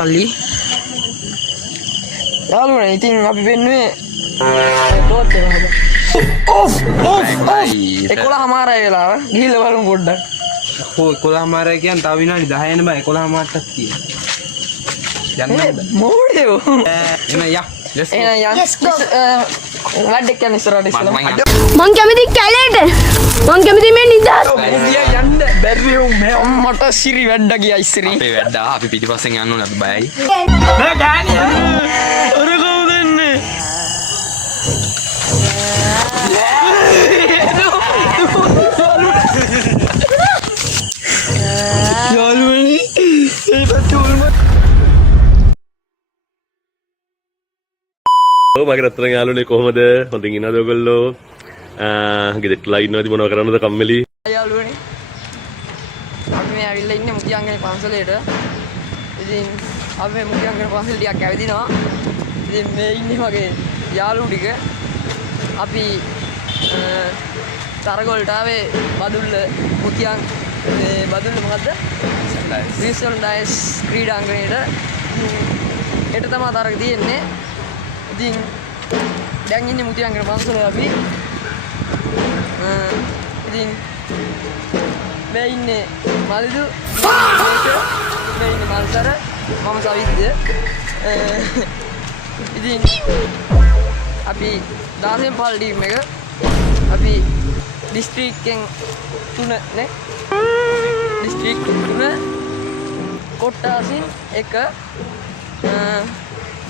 මල්ලි යාළුවනේ ඉතින් අපි වෙන්නේ බෝට් එක හදන්න. ඔෆ් 11:00 වෙලාව ගිහිල්ලා බලමු පොඩ්ඩක්. ඔව් 11:00 කියන්නේ තව විනාඩි 10 යන බෑ 11:00ක් තියෙනවා. යන්න මොඩේ එන යා let's go. වැඩ එක්ක යන්න ඉස්සරහට ඉස්සලා. මං කැමති කැලේට. මං කැමති මේ නිදහස්. යන්න බැරි වුනේ මට සිරි වැඩ ගියා ඉස්සරි. අපේ වැඩ අපි පිටිපස්සෙන් යන්න ඕනේ අපි බයයි. මේ ගානිය. අර කවුද එන්නේ? යාළුවනේ ඒ පැතුල්ම මගේ රත්තරන් යාළුවනේ කොහමද? හොඳින් ඉන්නවද ඔයගොල්ලෝ? ගෙදරටලා ඉන්නවද මොනව කරන්නද කම්මැලි? යාළුවනේ අපි මේ ඇවිල්ලා ඉන්නේ මුතියංගනේ පන්සලේට. ඉතින් අපි මේ මුතියංගනේ පන්සල ටිකක් ඇවිදිනවා. ඉතින් මේ ඉන්නේ මගේ යාළුවෝ ටික. අපි තරගොල්ට ආවේ බදුල්ල මුතියංග මේ බදුල්ල මොකද්ද? විසල් ඩයස් ක්‍රීඩාංගණයට. ඒට තමයි තරග තියෙන්නේ. ඉතින් දැන් ඉන්නේ මුතියංගන පන්සලේ අපි. ඉතින් මේ ඉන්නේ මලිදු මේ ඉන්නේ මල්තර මම සවිද්ද. ඉතින් අපි 10න් පල් ටීම් එක අපි දිස්ත්‍රික්කෙන් 3 නේ දිස්ත්‍රික් 3 කොට්ටාසින් එක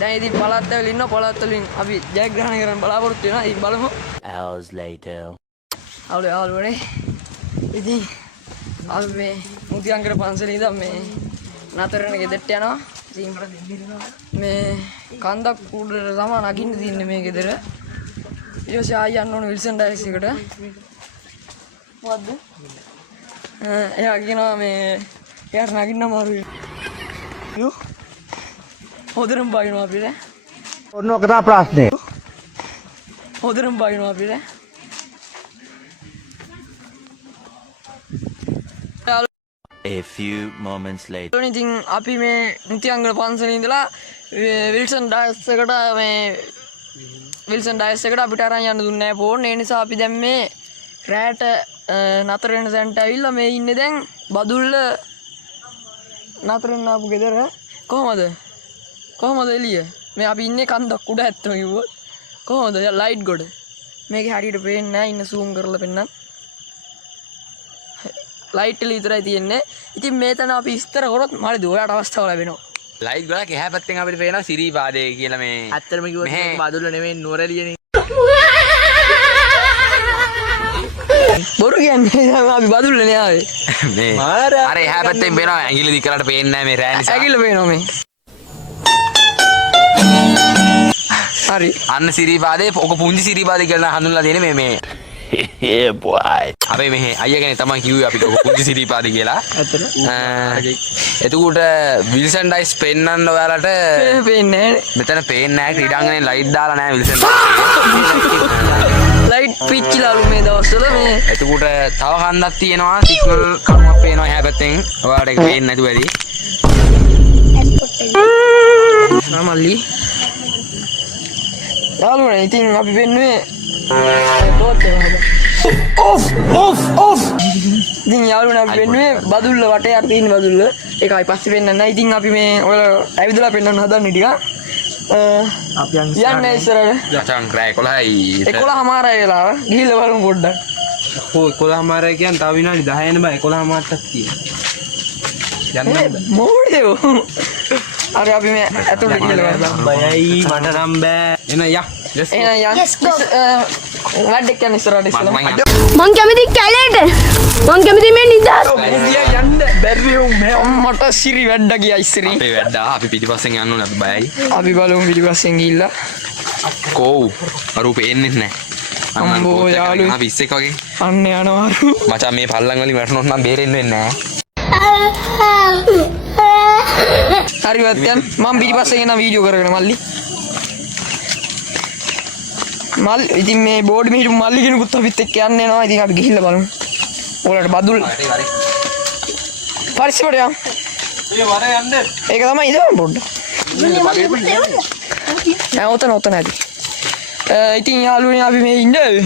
දැන් ඉතින් පළාත් වල ඉන්න පළාත් වලින් අපි ජයග්‍රහණය කරන්න බලාපොරොත්තු වෙනවා. ඉතින් බලමු. Hours later. යාළුවනේ ඉතින් අපි මේ මුතියංගන පන්සලේ ඉඳන් මේ නතර වෙන ගෙදරට යනවා. ඉතින් මේ කන්දක් උඩට තමයි නගින්න තියන්නේ මේ ගෙදර. ඊට පස්සේ ආය යන්න ඕන විල්සන් ඩයස් එකට. මොකද්ද? එයා කියනවා මේ එයාට නගින්න අමාරුයි. යෝ හොදරම් බයිනවා අපිට. ඔන්න ඔක තමයි ප්‍රශ්නේ. හොදරම් බයිනවා අපිට. A few moments later. ඉතින් අපි මේ මුතියංගන පන්සලේ ඉඳලා විල්සන් ඩයස් එකට අපිට අරන් යන්න දුන්නේ නැහැ ෆෝන්. ඒ නිසා අපි දැන් මේ රැට නතර වෙන තැනට ඇවිල්ලා මේ ඉන්නේ දැන් බදුල්ල නතර වෙන ආපු ගෙදර. කොහමද එළිය? මේ අපි ඉන්නේ කන්දක් උඩ ඇත්තම කිව්වොත්. කොහමද? ලයිට් ගොඩ. මේකේ හරියට පේන්නේ නැහැ. ඉන්න zoom කරලා පෙන්නන්න. ලයිට් එක විතරයි තියෙන්නේ. ඉතින් මේ තැන අපි විස්තර කරොත් මාළි ඔයාට අවස්ථාව ලැබෙනවා. ලයිට් ගොඩක් එහා පැත්තෙන් අපිට පේනවා සිරිපාදේ කියලා මේ. ඇත්තටම කිව්වොත් මේක බදුල්ල නෙමෙයි නුවරඑළියනේ. බොරු කියන්නේ අපි බදුල්ලනේ ආවේ. මේ අර එහා පැත්තෙන් පේනවා ඇඟිලි දික් කරලා පේන්නේ නැහැ මේ රෑ නිසා. ඇඟිල්ල පේනවා මේ. හරි. අන්න සිරිපාදේ ඔක පුංචි සිරිපාදේ කියලා හඳුන්වලා තියෙන්නේ මේ. Yeah boy. අපේ මේ අයියා කෙනෙක් තමයි කිව්වේ අපිට ඔක පුංචි සිරිපාදේ කියලා. ඇත්තට. එතකොට විල්සන් ඩයිස් පෙන්නන්න ඔයාලට පේන්නේ නැහැ. මෙතන පේන්නේ නැහැ ක්‍රීඩාංගනේ ලයිට් දාලා නැහැ විල්සන්. ලයිට් පිච්චිලාලු මේ දවස්වල මේ. එතකොට තව කන්දක් තියෙනවා සිග්නල් කණුවක් පේනවා එහා පැත්තෙන්. ඔයාලට ඒක පේන්නේ නැතුව ඇති. මල්ලි යාළුවනේ ඉතින් අපි වෙන්නේ බෝට් එක හදන්න. ඔෆ් ඉතින් යාළුවනේ අපි වෙන්නේ බදුල්ල වටේ අපි ඉන්නේ බදුල්ල. ඒකයි පස්සේ වෙන්න නැහැ. ඉතින් අපි මේ ඔයාලා ඇවිදලා පෙන්නන්න හදන්නේ ටික. අපි යන්නේ ඉස්සරහට. යචන් රෑ 11යි. 11:00 වෙලාව ගිහිල්ලා බලමු පොඩ්ඩක්. ඔව් 11:00 කියන්නේ තව විනාඩි 10 යන බෑ 11:00ක් තියෙනවා. යන්න මොඩේ අර අපි මේ ඇතුළට ගිහලා බයයි මට නම් බෑ. එන යා let's go. වැඩ එක්ක යන්න ඉස්සරහට ඉස්සලා. මං කැමති කැලේට. මං කැමති මේ නිදහස්. යන්න බැරි වුනේ මට සිරි වැඩ ගියා ඉස්සරි. අපේ වැඩ අපි පිටිපස්සෙන් යන්න ඕනේ අපි බයයි. අපි බලමු පිටිපස්සෙන් ගිහිල්ලා. කෝ අරූපේ එන්නේ නැහැ. අම්බෝ යාළුවෝ. අපි ඉස්සෙක් වගේ. අන්න යනවාරු. මචං මේ පල්ලම් වලින් වැටුනොත් නම් බේරෙන්න වෙන්නේ නැහැ. හරි වත්යන් මම පිටිපස්සෙන් එන වීඩියෝ කරගෙන මල්ලි. මල් ඉතින් මේ බෝඩ් මෙහෙට මල්ලි කෙනෙකුත් අපිත් එක්ක යන්න එනවා. ඉතින් අපි ගිහිල්ලා බලමු. ඔයාලට බදුල් පරිස්සමට යන්න. ඒක තමයි ඉදම පොඩ්ඩ. ඔතන ඇති. ඉතින් යාළුවනේ අපි මේ ඉන්නේ.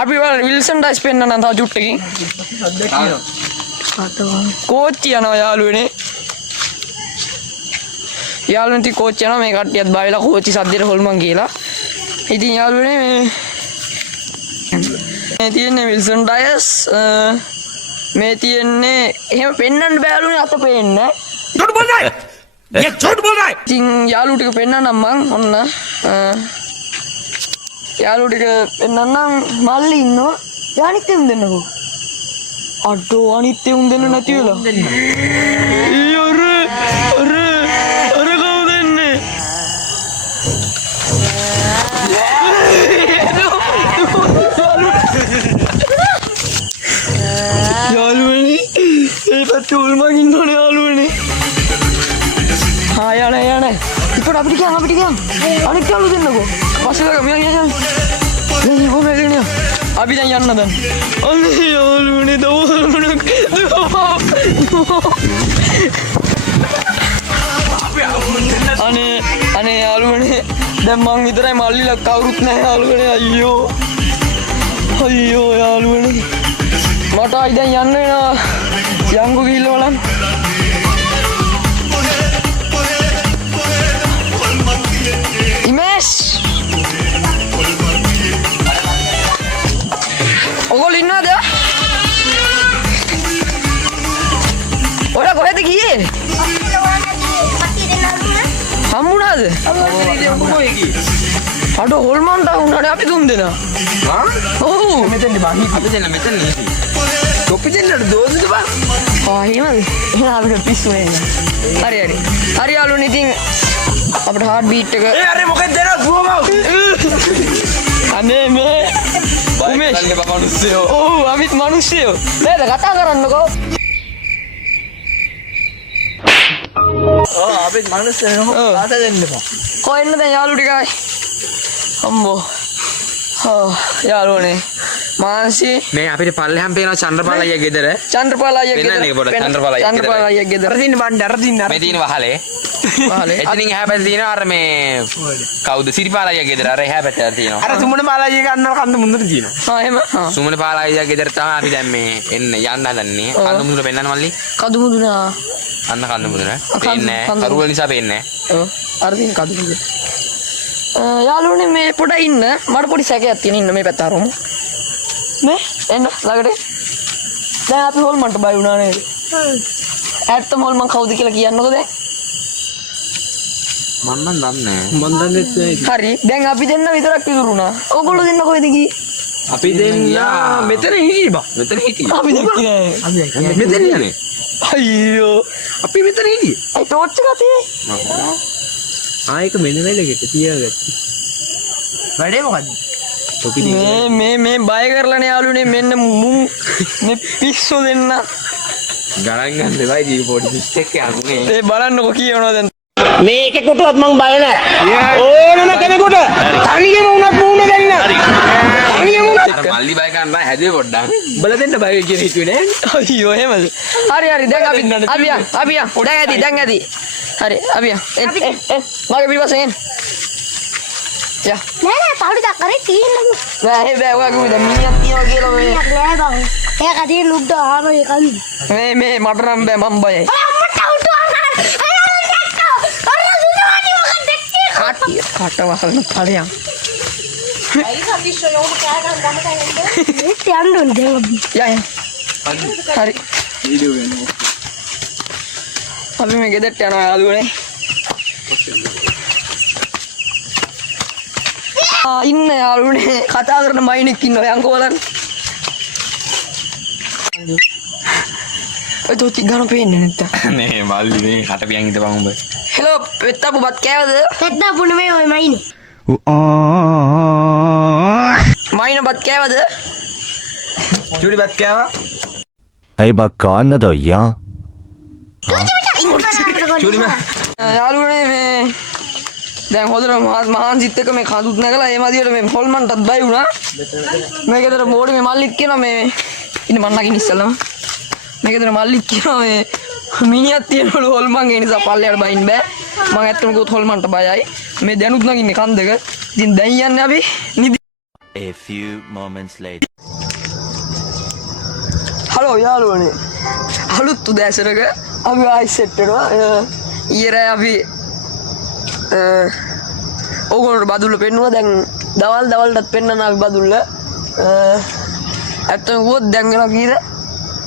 අපි විල්සන් ඩයිස් පෙන්නන්න තව චුට්ටකින්. කෝච්චි යනවා යාළුවනේ. යාළුවනේ ඉතින් කෝච්චි යනවා මේ කට්ටියත් බාවිලා කෝච්චි සද්දේට හොල්මන් කියලා. ඉතින් යාළුවනේ මේ තියෙන්නේ විල්සන් ඩයිස් මේ තියෙන්නේ එහෙම පෙන්වන්න බෑ යාළුවනේ අත පේන්නේ. झूठ बोल रहा है ये झूठ बोल रहा है ඉතින් යාළුවෝ ටික පෙන්වන්නම් මං ඔන්න යාළුවෝ ටික පෙන්වන්නම් මල්ලි ඉන්නවා යානිත් එම් දෙන්නකෝ අඩෝ අනිත් එම් දෙන්න නැති වෙලා අර කවුද එන්නේ යාළුවනේ ඒ පැත්තේ උල්මන් ඉන්නෝනේ යාළුවනේ යන ඉපට අපිට කියන්න අනිත් යාළුවෝ දෙන්නකෝ පස්සේ ගම යන්න කොහොමද අපි දැන් යන්න දැන් අනේ යාළුවනේ දවල්ුණක් අනේ යාළුවනේ දැන් මං විතරයි මල්ලිලා කවුරුත් නැහැ යාළුවනේ අයියෝ යාළුවනේ මට ආයි දැන් යන්න වෙනවා යංගු ගිහිල්ලා බලන්න ඉමේෂ් ඔගොල්ලෝ ඉන්නවද? ඔයා කොහෙද ගියේ? හම්බුණාද? අඩෝ හොල්මන්ට වුණානේ අපි තුන් දෙනා. ඔව් මෙතෙන්ද බං අපි දෙන්න මෙතන ඉති. කොපි දෙන්නට දෝසද බං? එහෙමද? එහෙනම් අපිට පිස්සු නෑ. හරි යාළුවනේ ඉතින් අපිට හાર્ට් බීට් එක अरे මොකද දෙන දුවමව අනේ මේ උමේෂ් මිනිස්සයෝ ඔව් අමිත් මිනිස්සයෝ නේද කතා කරන්නකෝ අපිත් මිනිස්සයෝ ආත දෙන්න බා කොහෙන්ද දැන් යාළුවෝ ටිකයි අම්මෝ යාළුවනේ මාන්සි මේ අපිට පල්ලෙහාම පේනවා චන්ද්‍රපාල අයියා ගෙදර. චන්ද්‍රපාල අයියා ගෙදර. පෙන්නන්නේ පොඩ චන්ද්‍රපාල අයියා ගෙදර. අර දින්න බණ්ඩ අර දින්න මේ තියෙන වහලේ. එතනින් එහා පැත්තේ තියෙනවා අර මේ කවුද සිරිපාල අයියා ගෙදර. අර එහා පැත්තේ තියෙනවා. අර සුමන මාලාජී ගන්නව කන්ද මුන්දට තියෙනවා එහෙම සුමන පාල අයියා ගෙදර තමයි අපි දැන් මේ එන්න යන්න හදන්නේ. කඳු මුදුන පෙන්නන්න මල්ලි. කඳු මුදුනා අන්න කඳු මුදුන. පේන්නේ නැහැ. කරුවල නිසා පේන්නේ නැහැ. ඔව් අර දින් කඳු මුදුන. යාළුවනේ මේ පොඩ ඉන්න මට පොඩි සැකයක් තියෙන ඉන්න මේ පැත්ත අරමු. මේ එන්න ළඟට දැන් අපි හොල්මන්ට බය වුණා නේද? ඇත්තම හොල්මන් කවුද කියලා කියන්නකෝ දැන්. මම නම් දන්නේ මන් දන්නේ නැහැ හරි දැන් අපි දෙන්න විතරක් ඉතුරුණා. ඕගොල්ලෝ දෙන්න කොහෙද ගියේ? අපි දෙන්න මෙතන හිටියේ බා මෙතන හිටියේ. අපි දැක්කේ නෑ. මෙතන ඉන්නේ අයියෝ අපි මෙතන හිටියේ ඒ ටෝච් එක තියෙන්නේ. ආයක මෙන්න වෙලෙකට තියාගත්තා වැඩේ මොකද්ද මේ බය කරලානේ යාළුවනේ මෙන්න මුම් මේ පිස්සු දෙන්න. ගණන් ගන්න දෙවයි දී පොඩි මිස්ටේක් එකක් නේ. ඒ බලන්නකො කියනවා දැන්. මේකෙකුටවත් මං බය නැහැ ඕනම කෙනෙකුට තනියම වුණත් මූණ දෙන්න තනියම වුණත් මල්ලි බය ගන්න හැදුවේ පොඩ්ඩක්. බල දෙන්න බය කියන හිතුවේ නෑ අයියෝ එහෙමද? හරි දැන් අපි දැන් ඇති හරි අපි මගේ පිටපස්සෙන් එන්න. යා නෑ පාඩු දක්කරේ තියෙන්නේ බෑ ඔයාගේ උදේ මීයක් තියනවා කියලා මේ නෑ බං ඒක අදී ලුක්ද ආනෝ ඒකයි මේ මට නම් බෑ මම බයයි. අම්මට උටු කට වහන්න ඵලයන්. හරි අපි මේ ගෙදරට යනවා යාළුවනේ. ඉන්න යාළුවනේ කතා කරන මයිනෙක් ඉන්නවා යන්කෝ බලන්න. ඔය තෝති ගන්න පේන්නේ නැත්තම්. නේ මල්ලි මේ කට පියන් හිටපන් උඹ. හෙලෝ පෙත්තපු බත් කෑවද? පෙත්තාපු නෙමෙයි ඔය මයිනේ මයින බත් කෑවද? චුඩි බත් කෑවා ඇයි බක්කා අන්නද අයියා චුඩි යාළුවනේ මේ දැන් හොදට මහන්සිත් එක්ක මේ කඳුත් නැගලා ඒ මදියට මේ හොල්මන්ටත් බය වුණා. මේකේතර බෝඩි මේ මල්ලිත් කියනවා මේ ඉන්න මන්නකින් ඉස්සලම මේකේතර මල්ලිත් කියනවා මේ මිනිහක් තියනවලු හොල්මන් ඒ නිසා පල්ලයට බයින්න බෑ. මම ඇත්තටම ගොත් හොල්මන්ට බයයි. මේ දැනුත් නගින්නේ කන්දක. ඉතින් දැන් යන්නේ අපි නිදි. A few moments later. Hello යාළුවනේ. අලුත් උදෑසනක අපි ආයි සෙට් වෙනවා. ඊයේ අපි ඕගොල්ලෝ බදුල්ල පෙන්නුවා. දැන් දවල්ටත් පෙන්නන අපි බදුල්ල. ඇත්තම ගොත් දැන් වෙලා කීයද?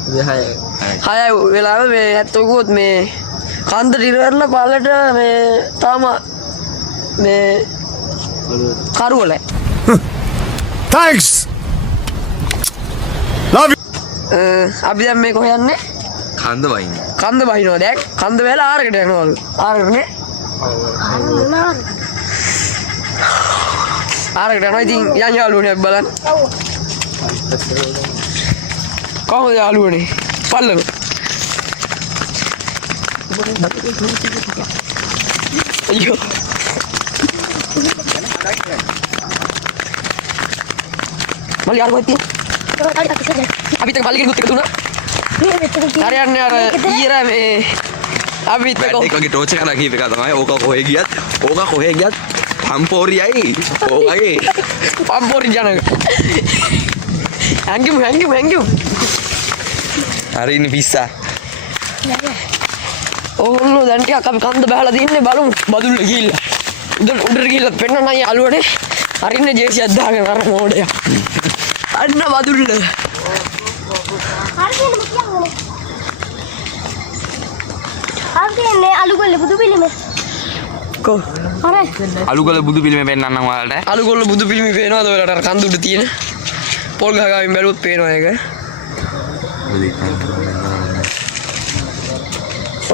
6 වෙලාව මේ ඇත්තම ගොත් මේ කන්දට ඉරවලා පාලට මේ තාම මේ කරුවල. Thanks. Love you. අපි දැන් මේ කොහෙ යන්නේ? කන්ද වයින්. කන්ද බහිනවා දැන්. කන්ද වෙලා ආරකට යනවලු. ආරකටනේ. ආරකට යනවා. ඉතින් යන් යාළුවනේ අපි බලන්න. කොහොමද යාළුවනේ? පල්ලම. අයියෝ. මල්ලි යාළුවා ඉතින්. අපි තක බල්ලිගෙන ගුත් එක දුන්නා. හරියන්නේ අර ඊයර මේ අපි තක ඒකගේ ටෝච් එක නගී එක තමයි. ඕක කොහෙ ගියත් පම්පෝරියයි. ඕකගේ පම්පෝරි ජනක. හැංගිමු. අර ඉන්නේ පිස්සා. ඕගොල්ලෝ දැන් ටිකක් අපි කන්ද බහලා දින්නේ බලමු බදුල්ල ගිහිල්ලා. උඩට ගිහිල්ලා පෙන්නන්න යාළුවනේ. අරින්න ජේසියක් දාගෙන අර මෝඩයා. අන්න බදුල්ල. ආන්නේ අලුගොල්ල බුදු පිළිමේ. කො අලුගල බුදු පිළිමේ පෙන්නන්නම් ඔයාලට. අලුගොල්ල බුදු පිළිමේ පේනවද ඔයාලට? අර කන්ද උඩ තියෙන පොල් ගහගාවින් බැලුවොත් පේනවා ඒක.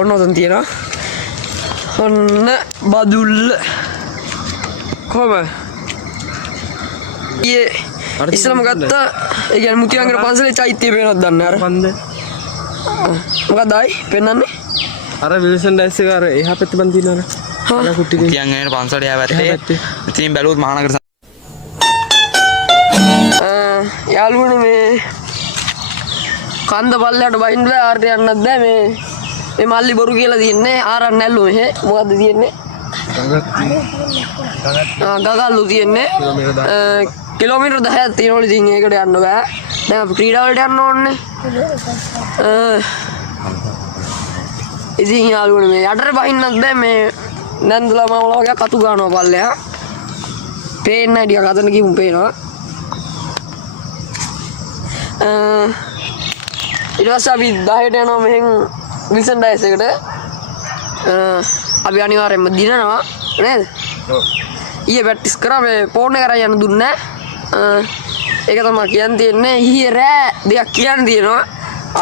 ඔන්න ඔතන තියෙනවා. ඔන්න බදුල්ල. කොහමද? ඉස්සලම ගත්තා. ඒ කියන්නේ මුතියංගර පන්සලේ චෛත්‍යය පේනවද දන්නේ අර? කන්ද. මොකක්ද ආයි පෙන්නන්නේ? අර විල්සන් ඩැස් එක අර එහා පැත්තේ බන් තියෙනවනේ. අර කුටි දෙක. තියන් යන පන්සලට එහා පැත්තේ. ඉතින් බැලුවොත් මහානගර යාළුවනේ මේ කන්ද පල්ලයට බයින්න බෑ. ආරට යන්නත් බෑ. මේ මල්ලි බොරු කියලා තියන්නේ. ආරන් නැල්ලු මෙහෙ. මොකද්ද තියන්නේ? ගගල්ලු තියන්නේ. කිලෝමීටර් 10ක් තියෙනවලු. ඉතින් ඒකට යන්න බෑ. දැන් අපි ක්‍රීඩා වලට යන්න ඕනේ. ඉතින් යාළුවනේ මේ යටට බහින්නත් බෑ. මේ නැන්දලා මමලා වගේ කතු ගන්නවා පල්ලෙහා. පේන්නේ නැහැ ටිකක් අතන ගිහුම් පේනවා. ඊට පස්සේ අපි 10ට යනවා මෙහෙන් විල්සන් ඩයස් එකට. අපි අනිවාර්යෙන්ම දිනනවා නේද? ඔව්. ඊයේ ප්‍රැක්ටිස් කරා මේ ෆෝන් එක අරන් යන්න දුන්නේ නැහැ. ඒක තමයි කියන්න තියෙන්නේ. ඊයේ රෑ දෙයක් කියන්න තියෙනවා.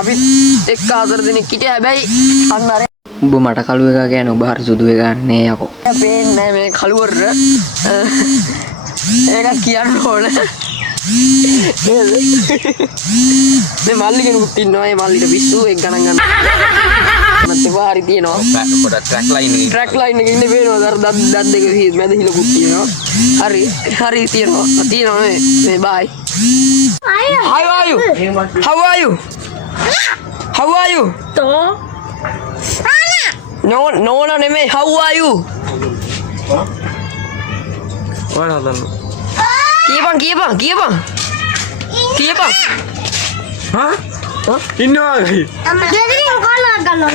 අපි එක්ක 4 දිනක් හිටියා. හැබැයි අන්න අර උඹ මට කළු එක කියන්නේ උඹ හරි සුදු එක නේ යකෝ. පේන්නේ මේ කළුවර. ඒක කියන්න ඕන. මේ මල්ලි කෙනෙකුත් ඉන්නවා. ඒ මල්ලිට පිස්සු එක් ගණන් ගන්න. මත් වාරි තියෙනවා. පොඩ ට්‍රැක් ලයින් එකේ ඉන්නේ පේනවා. අර දත් දෙක මැද හිලකුත් තියෙනවා. හරි තියෙනවා. මේ බයි. How are you? No නෙමෙයි. How are you? ඔයාලා හදන්න. කියපන්. හා? ඉන්නවා. දෙවියන් කොල්ලක් ගන්නවා.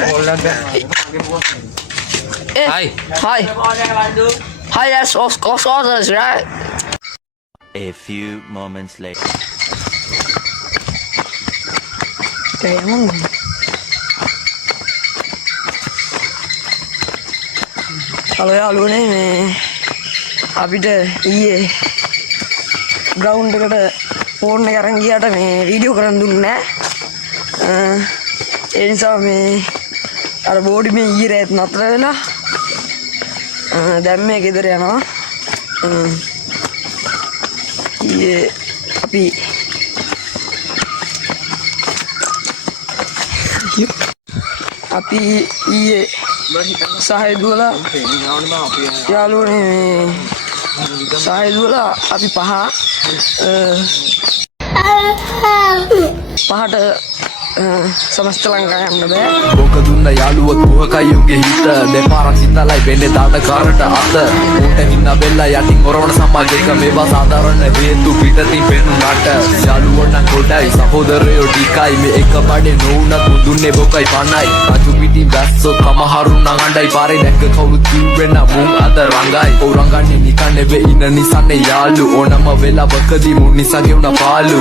Hi, yes, of course, right? A few moments later. Hello යාළුවනේ මේ අපිට ඊයේ ග්‍රවුන්ඩ් එකට ෆෝන් එක අරන් ගියාට මේ වීඩියෝ කරන්න දුන්නේ නැහැ. ඒ නිසා මේ අර බෝඩි මේ ඊයේ රෑත් නතර වෙලා දැන් මේ ගෙදර යනවා. ඊයේ අපි ඊයේ සහය දුවලා යාළුවනේ සහය දුවලා අපි පහට සමස්ත ලංකා යන්න බෑ. බොක දුන්න යාළුව කුහකයි උගේ හිත දෙපාරක් හිතලයි වෙන්නේ දාට කාරට අත උන්ට හින්න බෙල්ල යටින් ඔරවන සමාජයක මේවා සාධාරණ හේතු පිටතින් පෙනුනට යාළුවෝ නම් ගොඩයි සහෝදරයෝ ටිකයි මේ එක බඩේ නොඋනත් දුන්නේ බොකයි පණයි රජු පිටින් වැස්සොත් කමහරු නම් අඬයි පාරේ දැක්ක කවුරුත් කිව්වෙන්න මුන් අත රංගයි ඔව් රංගන්නේ නිකන් නෙවෙයි ඉන්න නිසන්නේ යාළු ඕනම වෙලාවකදී මුන් නිසා ගෙවුන පාළු